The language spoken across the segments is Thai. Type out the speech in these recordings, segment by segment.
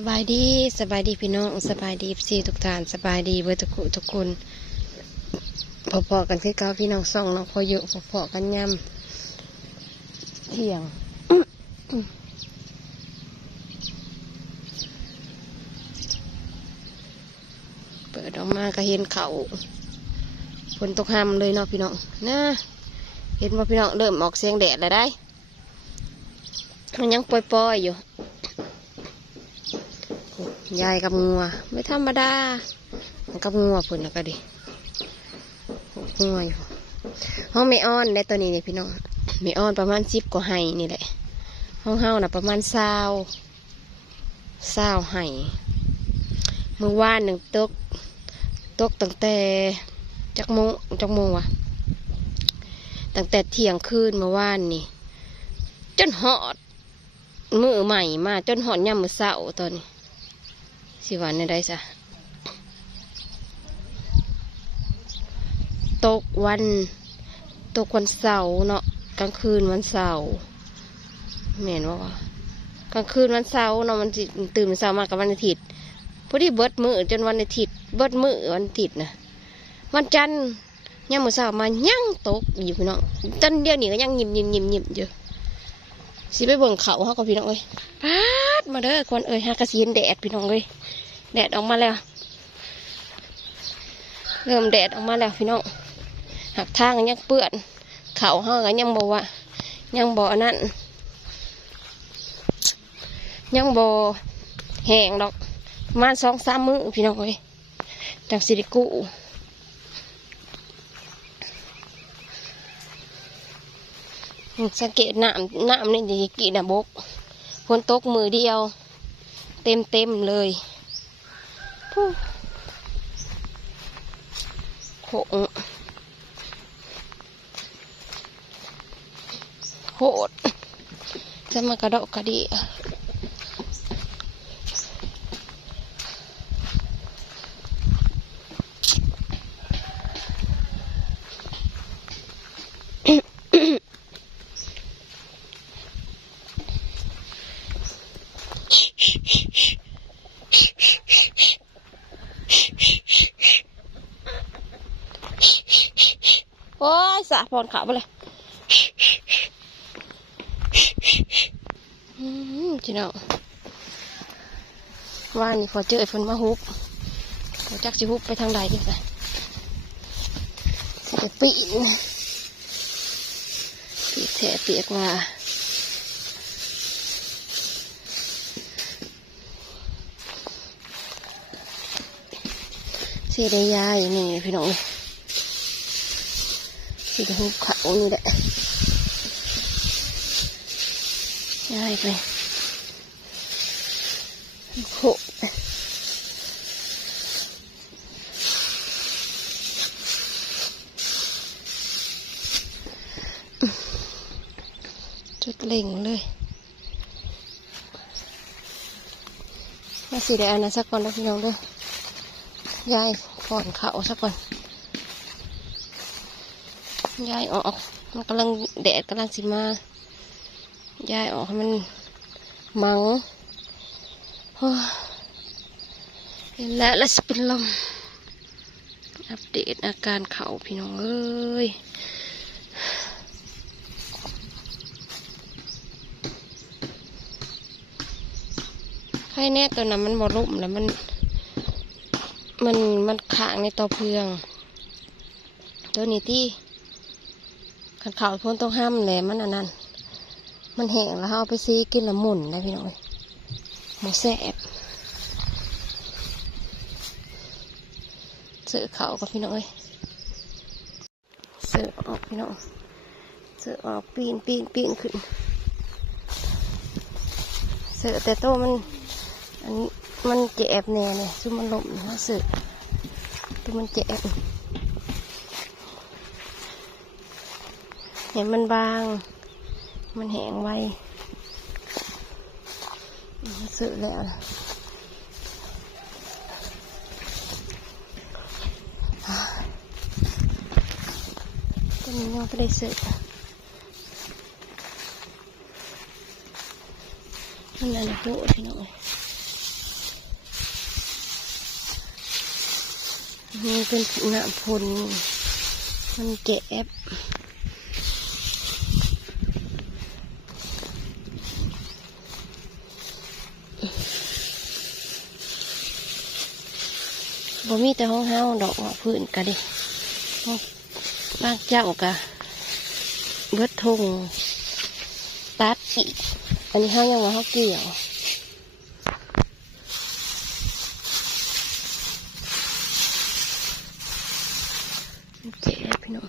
สบายดีสบายดีพี่น้องสบายดีซีทุกท่านสบายดีเบอร์ทุกคนทุกคนพอๆกันคือเก้าพี่น้องส่องเนาะพออยู่พอๆกันย่ำเที่ยงเปิดออกมาก็เห็นเขาฝนตกห้ามเลยเนาะพี่น้องนะเห็นว่าพี่น้องเริ่มออกเสียงแดดแล้วได้ มันยังปล่อยๆอยู่ ยายกับงัว ไม่ธรรมดากับงัวพุ่นแล้วก็ดิงัวอยู่ห้องไม่อ้อนได้ตัวนี้เนี่ยพี่น้องไม่อ้อนประมาณสิบกว่าไห้นี่แหละ ห้องเฮาน่ะประมาณเศร้าเศร้าไห้เมื่อวานหนึ่งตกตกตั้งแต่จักโมงจักโมงวะตั้งแต่เที่ยงคืนเมื่อวานนี่ จนหอดมือใหม่มาจนหอดย่ำมือเศร้าตอนนี้ สิวันได้จ้ะตกวัน ตกวันเสาร์เนาะกลางคืนวันเสาร์เห็นว่ากลางคืนวันเสาร์เนาะมันตื่นเช้ามากับวันอาทิตย์พอดีเบิดมือจนวันอาทิตย์เบิดมือวันอาทิตย์นะวันจันทร์ยังมือเช้ามายังตกอยู่พี่น้องจนเดียวนี้ก็ยังยิ้มยิ้มยิ้มยิ้มอยู่สิไปเบิ่งเขาเขากับพี่น้องเอ้ย ดมาเด้อคนเอ้ยฮากระสีนแดดพี่น้องเอ้ยแดดออกมาแล้ว เริ่มแดดออกมาแล้วพี่น้องหักทางยังเปื้อนเขาห้องยังบอกว่า ยังบ่อนั่นยังบ่แห้งดอกมาสองสามมือพี่น้องเอ้ยจากสิริกุสังเกตน้ำน้ำนี่ดีกี่นะบก ฝนตกมือเดียว เต็มเต็มๆเลยผู้โขงโหดจะมากระดอกกระดีอะโอ้ยสะพรขาวไปเลยจีน้องว่านี่พอเจอไอ้ฝนมาฮุบพอจักสิฮุบไปทางใดดีกันสิไปปีนปีกแถเปียกว่าสียดายาอยู่นี่พี่น้องสิจะหุบเขานี่แหละย้ายไปโคจุดเล่งเลยมาสิได้อันนั้นสักก่อนนะพี่น้องด้วยยายก่อนเขาสักก่อน ยายออก มันกำลังแดดกำลังสิมายายออกให้มันมังโอ้ยเห็นแล้วแล้วสิเป็นลมอัปเดตอาการเขาพี่น้องเอ้ยไข้แน่ตัวนั้นมันบอลุ่มแล้วมัน มันมันขางในตัวเพือง ตัวนี้ที่ ขันขาวพ้นต้องห้ามแหลมมันอันนั้น มันแห้งแล้วเอาไปซีกินละมุนนะพี่น้องเอ้ยหมูแซ่บเสือเขากับพี่น้องเอ้ยเสือออกพี่น้องเสือออกปีนปีนปีนขึ้น เสือแต่โตมันอันนี้มันเจ็บแน่เลยซึ่งมันหลมนะเสือตัวมันเจ็บ เห็นมันบาง มันแห้งไวสื่อแล้วตัวนี้ยังไม่ได้สื่อมันอะไรตัวพี่น้องนี่เป็นหน้าพลมันเก็บ บ่มีแต่ห้องเฮาดอกพื้นกะดิบางเจ้ากะเบิดทงตัดอีกอันนี้เฮายังว่าเฮาเกี่ยวเจ๊พี่น้อง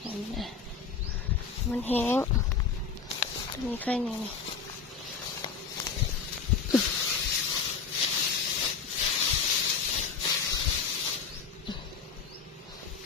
เห็นไหมมันแห้งตัวนี้ใครเนี่ย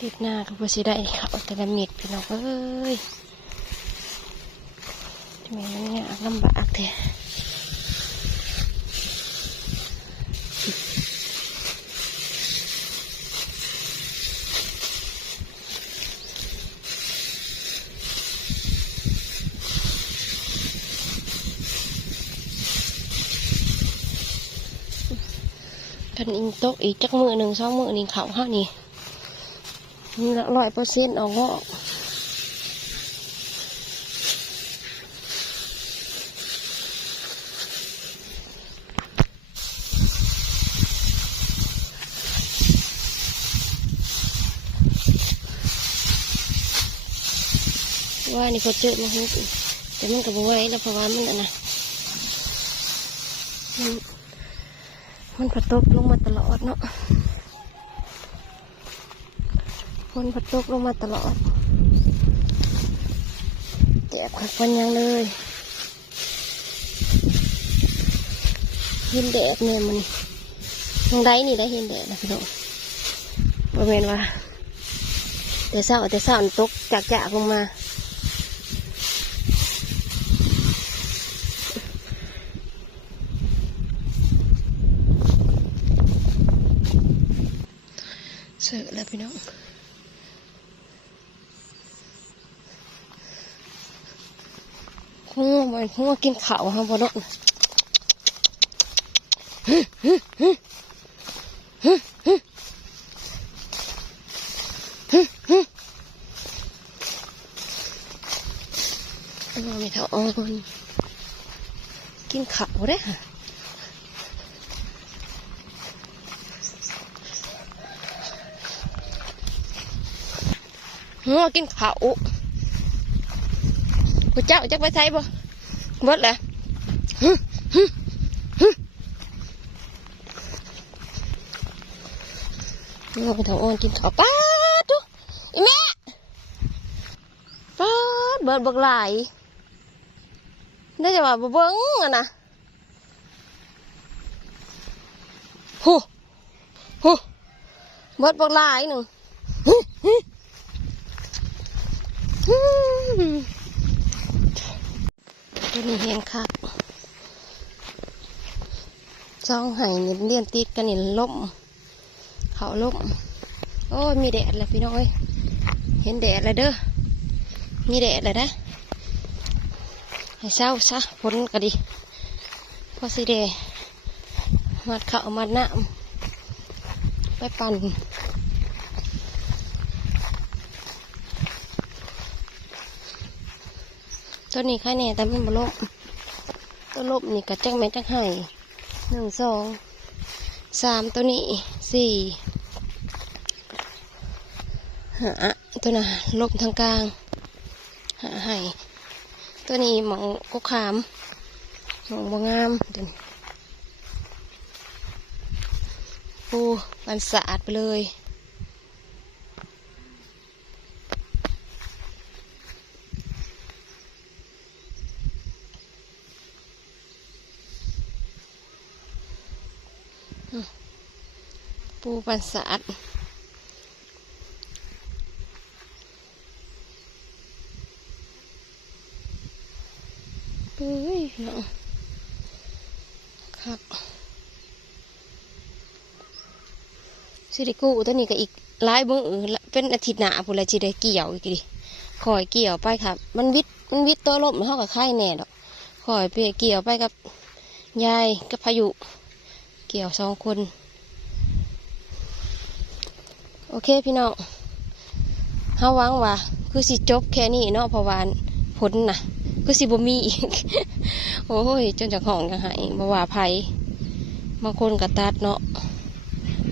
นี่ติดหน้าก็บ่สิได้เขาแต่ละเม็ดพี่น้องเอ้ยทำไมมันยากลำบากแท้คันอิงตกอีกจักมือหนึ่งสองมือนี่เขาห้านี่ นี่ละร้อยเปอร์เซ็นต์ออกงอกว่านี่ก็เจอมาหุ้แต่มันก็บ่ไหวแล้วเพราะว่ามันอะนะมันมันผัดตกลงมาตลอดเนาะ มันผัดตกลงมาตลอดแจกขัดฟันยังเลยเห็นแดดเนี่ยมันทางใดนี่ได้เห็นแดดนะพี่น้องบริเวณว่า แต่เศร้าแต่เศร้ามันตกจากจากลงมาเสือแล้วพี่น้อง คงมันคงว่ากินข้าวฮะบ่เนาะเอาไม่เท่าอ่อนกินข้าวได้อหัวกินข้าวพระเจ้าจักไปใส่บ่ เบิดแหละฮึฮึฮึไปทางอ้อนกินข้าวป้าดูอีแม่ป้าเบิดบักหลายได้จะว่าบ่เบิ้งอะนะฮู้ฮู้เบิดบักหลายหนึ่งฮึฮึ ตัวนี้เห็นคักซองไห้นี่เลียนติดกันนี่ล่มเขาล่มโอ้มีแดดเลยพี่น้อยเห็นแดดเลยเด้อมีแดดเลยนะให้เศร้าซะพ้นก็ดีพอสิเดมัดเข่าวมัดน้ำไปปั่น ตัวนี้ค่ายแน่แต่มันบลบตัวลบนี่กระจังแม่จังไห้หนึ่งสองสามตัวนี้สี่หาตัวน่ะลบทางกลางหาไห้ตัวนี้หมองกุขามหมองบงามเดินปูมันสะอาดไปเลย ปูปันสะอาดเอ้ยเนาะครับสิริกูตัวนี้ก็อีกหลายมือเป็นอาทิตย์หนาพูนละจิได้เกี่ยวอีกดิคอยเกี่ยวไปครับ มันวิทย์มันวิทย์ตัวลมเท่ากับไข่แน่ดอกคอยไปเกี่ยวไปกับยายกับพายุ เกี่ยวสองคน โอเคพี่น้องเฮาวังว่า คือสิจบแค่นี้เนาะเพราะว่าผลน่ะคือสิบ่มีอีก โอ้ย จนจากห้องยังหายบ่ว่าไผบางคนก็ตัดเนาะ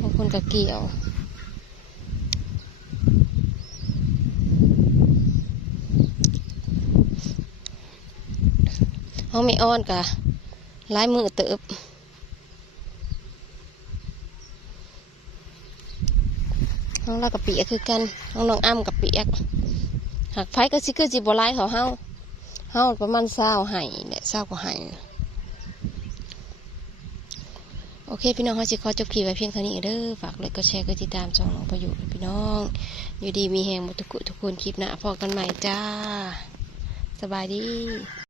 บางคนก็เกี่ยวห้องไม่อ้อนกะลายมือเติบ ห้องเรากับเปียกคือกันห้องน้องอ้ำกับเปียกหากไฟก็สิคือจิบไลายเขาเฮาเฮาประมาณเศร้าไห้เนี่ยเศร้ากว่าไห้โอเค พี่น้องเขาสิขอจบคลิปไว้เพียงเท่านี้เด้อฝากเลยก็แชร์ก็ติดตามช่องน้องประโยชน์พี่น้อง อยู่ดีมีแหงหมดทุกคนทุกคนคลิปหน้าพอกันใหม่จ้า สบายดี